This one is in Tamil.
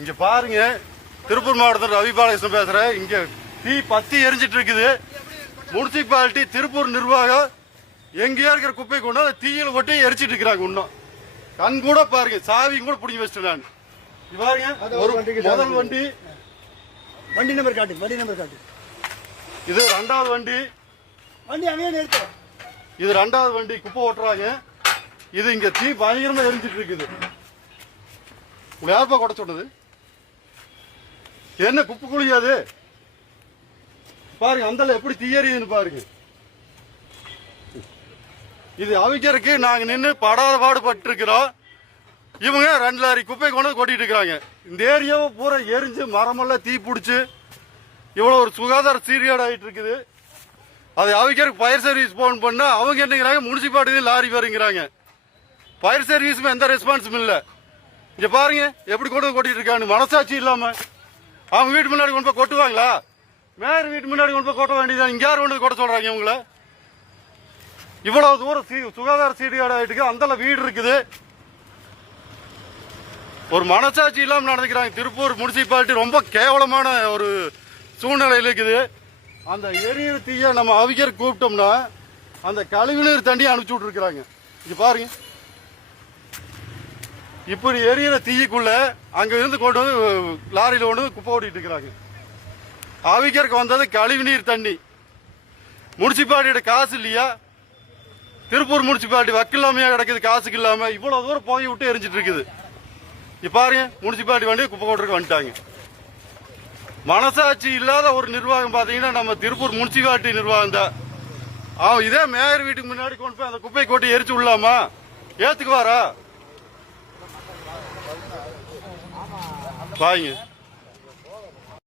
இங்க பாருங்க, திருப்பூர் மாவட்டத்தில் ரவி பாலகிருஷ்ணன் பேசுறேன். இங்க தீ பத்தி எரிஞ்சிட்டு இருக்குது. முனிசிபாலிட்டி திருப்பூர் நிர்வாகம் எங்கேயா இருக்கிற குப்பை கொண்டு தீயில ஒட்டி எரிச்சிட்டு இருக்கிறாங்க. இன்னும் கண் கூட பாருங்க, சாவி கூட பிடிங்கி வச்சிட்டேன் நான். பாருங்க, ஒரு முதல் வண்டி நம்பர் காட்டு. இது ரெண்டாவது வண்டி இது ரெண்டாவது வண்டி குப்பை ஓட்டுறாங்க. இது இங்க தீ பயங்கரமா எரிஞ்சிட்டு இருக்குது. உங்களை யாருப்பா கொட சொன்னது? என்ன குப்பை குளியாது பாருங்க, அந்த எப்படி தீயறியுதுன்னு பாருங்க. இது அவிக்கிறதுக்கு நாங்க நின்று படாத பாடுபட்டு இருக்கிறோம். இவங்க 2 லாரி குப்பை கொண்டு கொட்டிட்டு இருக்கிறாங்க. இந்த ஏரியாவை பூரா எரிஞ்சு மரமெல்லாம் தீ பிடிச்சு இவ்வளவு ஒரு சுகாதார சீர்கேடு ஆகிட்டு இருக்குது. அதை அவிக்கிறதுக்கு ஃபயர் சர்வீஸ் போன் பண்ணா அவங்க என்னங்கிறாங்க, முனிசிபாலிட்டி லாரி வருங்கிறாங்க. ஃபயர் சர்வீஸும் எந்த ரெஸ்பான்ஸும் இல்லை. இங்க பாருங்க எப்படி கொண்டு கொட்டிட்டு இருக்காங்க. மனசாட்சி இல்லாம அவங்க வீட்டு முன்னாடி கொண்டு போய் கொட்டுவாங்களா? மேயர் வீட்டு முன்னாடி கொண்டு போய் கொட்ட வேண்டியதான். இங்க யார் கொண்டு கொட்ட சொல்றாங்க இவங்கள? இவ்வளவு தூரம் சுகாதார சீர்கேடு ஆயிட்டு அந்த வீடு இருக்குது. ஒரு மனசாட்சி இல்லாம நடந்துக்கிறாங்க. திருப்பூர் முனிசிபாலிட்டி ரொம்ப கேவலமான ஒரு சூழ்நிலையில் இருக்குது. அந்த எரியிற தீய நம்ம அவிக்கிற கூப்பிட்டோம்னா அந்த கழிவுநீர் தண்ணியை அனுப்பிச்சு விட்டுருக்குறாங்க. இங்க பாருங்க, இப்படி எரியிற தீயுக்குள்ள அங்க இருந்து கொண்டு வந்து லாரியில கொண்டு வந்து குப்பை ஓட்டிட்டு இருக்கிறாங்க. அவிக்கிறதுக்கு வந்தது கழிவுநீர் தண்ணி. முனிசிபாலிட்டியோட காசு இல்லையா? திருப்பூர் முனிசிபாலிட்டி வக்கில்லாமையா கிடக்குது, காசுக்கு இல்லாம இவ்வளவு தூரம் போய் விட்டு எரிஞ்சிட்டு இருக்குது. இப்ப பாருங்க, முனிசிபாலிட்டி வண்டி குப்பை போட்டுருக்கு வந்துட்டாங்க. மனசாட்சி இல்லாத ஒரு நிர்வாகம் பாத்தீங்கன்னா நம்ம திருப்பூர் முனிசிபாலிட்டி நிர்வாகம் தான். அவன் இதே மேயர் வீட்டுக்கு முன்னாடி கொண்டு போய் அந்த குப்பை கொட்டி எரிச்சு விடலாமா? ஏத்துக்குவாரா? பாருங்க.